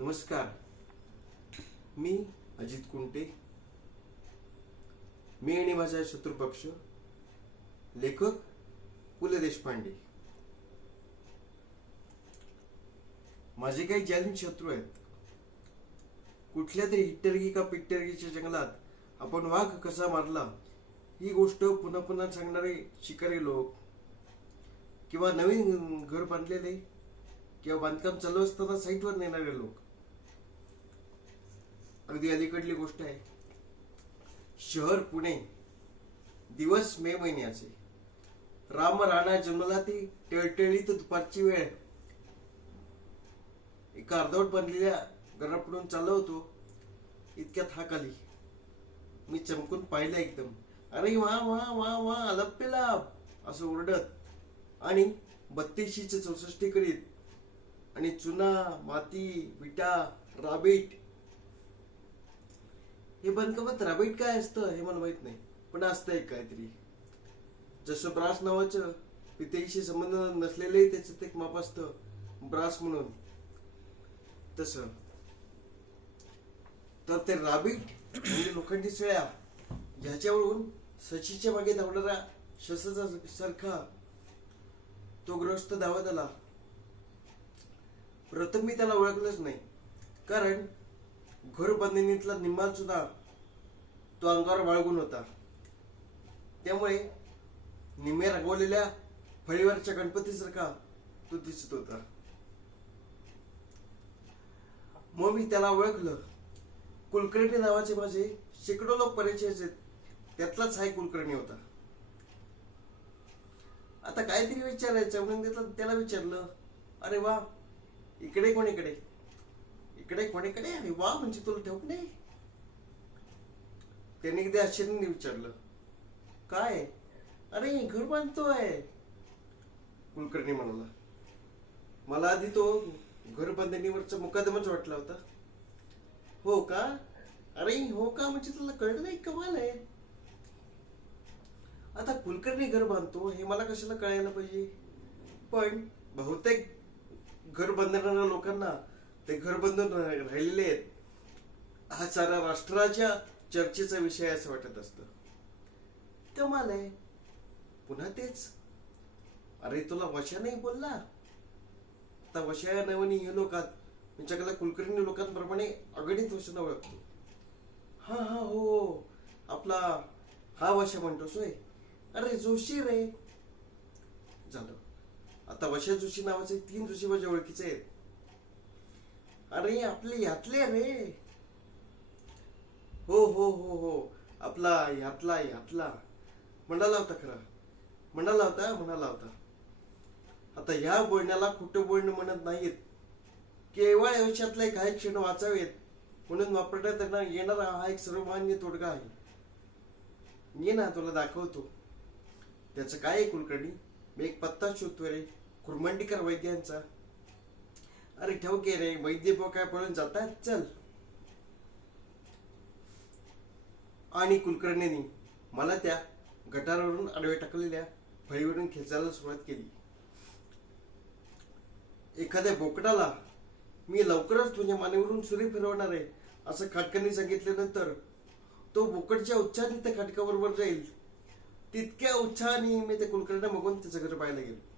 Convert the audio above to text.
नमस्कार. मी अजित कुंटे. मी आणि माझा शत्रुपक्ष लेखक पु ल देशपांडे. माझे काही जालिम शत्रू आहेत. कुठल्या तरी हिट्टरगी का पिट्टरगीच्या जंगलात आपण वाघ कसा मारला ही गोष्ट पुन्हा पुन्हा सांगणारे शिकारी लोक किंवा नवीन घर बांधलेले किंवा बांधकाम चालू असताना साईटवर नेणारे लोक अगदी अलीकडली गोष्ट आहे. शहर पुणे दिवस मे महिन्याचे. राम राणा जन्मला ती टळटळीत दुपारची वेळ. एका अर्धवट बनलेल्या घरापुढून चालवतो होतो इतक्यात हाक आली. मी चमकून पाहिलं एकदम. अरे वा वा वा वा अलप्पेला असं ओरडत. आणि बत्तीशीचे चौसष्टी करीत. आणि चुना माती विटा राबीट हे बांधकामात राबीट काय असतं हे मला माहीत नाही. पण असतं एक काहीतरी. जसं ब्रास नावाचं पितेशी संबंध नसलेले त्याच्यात एक माप असतं. ब्रास म्हणून. तस. तर ते राबीट म्हणजे लोखंडी सळ्या ह्याच्यावरून सचिच्या मागे धावणारा शसाचा सारखा तो ग्रस्त धावत आला प्रथम मी त्याला ओळखलंच नाही. कारण घरबंदिनीतला निम्माल सुद्धा तो अंगावर बाळगून होता. त्यामुळे निम्मे रंगवलेल्या फळीवरच्या गणपतीसारखा तो दिसत होता. मग मी त्याला ओळखलं. कुलकर्णी नावाचे माझे शेकडो लोक परिचय आहेत. त्यातलाच हा कुलकर्णी होता. आता काहीतरी विचारायचं. म्हणून त्याला विचारलं अरे वा इकडे कोण इकडे? इकडे कोण इकडे वा म्हणजे तुला ठेवू नाही? त्याने एकदा आश्चर्याने विचारलं. काय? अरे घर बांधतोय. कुलकर्णी म्हणाला मला आधी तो घर बांधणीवरचा मुकादमाच वाटला होता. हो का? अरे हो का? म्हणजे तुला कळलं नाही? कमाल आहे. आता कुलकर्णी घर बांधतो हे मला कशाला कळायला पाहिजे? पण बहुतेक घर बांधणाऱ्या लोकांना ते घरबंधून राहिलेले आहेत. हा सारा राष्ट्राच्या चर्चेचा विषय असं वाटत असत. कमाल आहे पुन्हा तेच? अरे तुला वशा नाही बोलला? आता वशा या नावाने हे लोकात त्यांच्याकडे कुलकर्णी लोकांप्रमाणे अगणित वशांना ओळखतो. हा हा हो हो. आपला हा वशा म्हणतोस होय अरे जोशी रे. झालं. आता वशा जोशी नावाचे तीन जोशी माझ्या ओळखीचे आहेत. अरे आपले यातले रे. हो हो हो हो. आपला यातला यातला. म्हणाला होता खरा. म्हणाला होता म्हणाला होता. आता ह्या बोलण्याला खोटं बोलणं म्हणत नाहीत. केवळ आयुष्यातले काही क्षण वाचावेत. म्हणून वापरण्यात त्यांना येणारा हा एक सर्वमान्य तोडगा आहे. ये ना तुला दाखवतो. त्याचं काय आहे कुलकर्णी? मी एक पत्ता शोधतोय रे. कुरमंडीकर वैद्यांचा. अरे ठेव के रे वैद्य काय पळून जातात चल. आणि कुलकर्णींनी मला त्या गटारावरून आडवे टाकलेल्या फळीवरून खेचायला सुरुवात केली. एखाद्या बोकडाला मी लवकरच तुझ्या मानेवरून सुरी फिरवणार आहे असं खाटकांनी सांगितल्यानंतर तो बोकडच्या उच्चाने त्या खाटकाबरोबर जाईल. तितक्या उत्साहाने मी त्या कुलकर्णी मागून त्याचं घर पाहायला गेलो.